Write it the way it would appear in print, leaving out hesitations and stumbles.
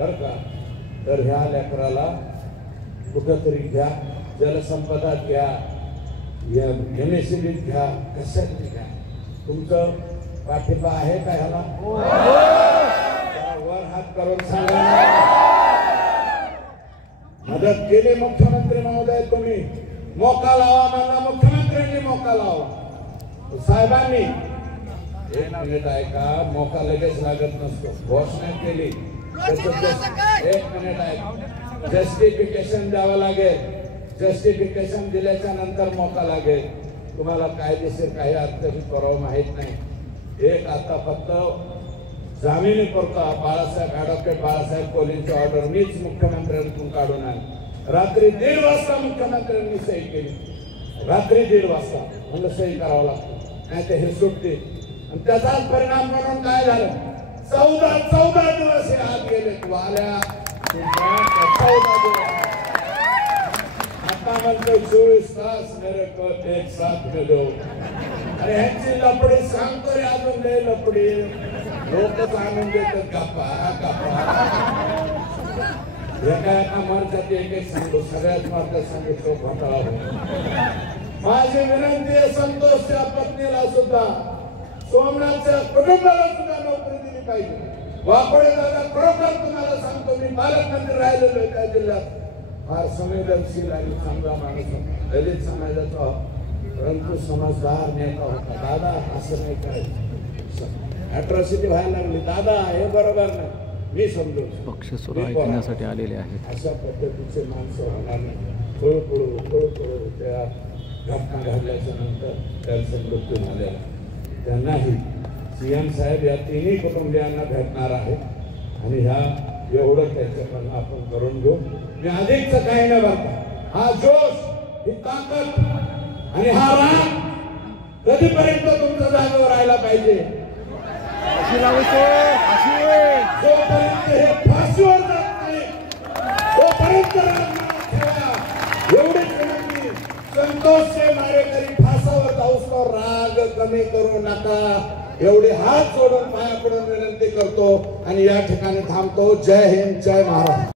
बरं का. तर ह्या लेकराला कुठंतरी घ्या, जलसंपदा घ्या, एमएससीबीत घ्या, कशात घ्या. तुमचं पाठिंबा आहे का ह्याला? वर हात करून सांगा. मदत केली मुख्यमंत्री महोदय, तुम्ही मोका लावा मला. मुख्यमंत्र्यांनी मोका लावा. साहेबांनी एक मिनिट ऐका, मोका लगेच लागत नसतो. घोषणा केली, एक मिनिट ऐक, जस्टिफिकेशन द्यावं लागेल. जस्टिफिकेशन दिल्याच्या नंतर मोका लागेल. तुम्हाला कायदेशीर काही अर्थही करावं माहित नाही. एक आता फक्त जामिनी करता बाळासाहेब ॲडव्होकेट बाळासाहेब कोल्हेंची ऑर्डर मीच मुख्यमंत्र्यांकडून काढून आणली. रात्री 1:30 वाजता मुख्यमंत्र्यांनी सही केली. रात्री 1:30 वाजता म्हणजे सही करावं लागतं, नाही तर हे सुटते. आणि त्याचाच परिणाम म्हणून काय झालं, 14 दिवस हे आत गेले. वाल्या 14 दिवस. आता म्हणतो 24 तास मेरे को एक साथ में दो. अरे ह्यांची लपडी सांगतो रे, अजून लय लपडी. लोकच आणून देतात गप्पा गप्पा. एका मार्गात एक सांगतो, सगळ्याच मार्गात सांगितलं घोटाळा होतो. माझी विनंती आहे, संतोषच्या पत्नीला सुद्धा, सोमनाथच्या कुटुंबाला सुद्धा नोकरी दिली पाहिजे. वाकोडे दादा, खरोखर तुम्हाला सांगतो, मी पालकमंत्री राहिलेलो आहे त्या जिल्ह्यात. फार संवेदनशील आणि चांगला माणूस होता, दलित समाजाचा, परंतु समजदार नेता होता. दादा असं नाही करायचं, अट्रॉसिटी व्हायला लागली. दादा हे बरोबर नाही, मी समजू. पक्ष सुरू ऐकण्यासाठी आलेले आहेत. अशा पद्धतीचे माणसं होणार नाही. थोडं त्या घटना घडल्याच्या नंतर त्यांचा मृत्यू झालेला. त्यांनाही सीएम साहेब या तिन्ही कुटुंबियांना भेटणार आहे आणि ह्या एवढं त्यांच्याकडनं आपण करून घेऊ. मी अधिकच काही न बघता, हा जोश, ही ताकद आणि हा राग कधीपर्यंत तुमच्या जागेवर राहायला पाहिजे. जोपर्यंत हे फाशीवर जात नाही तोपर्यंत एवढीच विनंती. संतोषचे मारेकरी फासावर जाऊसवर राग कमी करू नका, एवढे हात जोडून पाया पडून विनंती करतो आणि या ठिकाणी थांबतो. जय हिंद, जय महाराष्ट्र.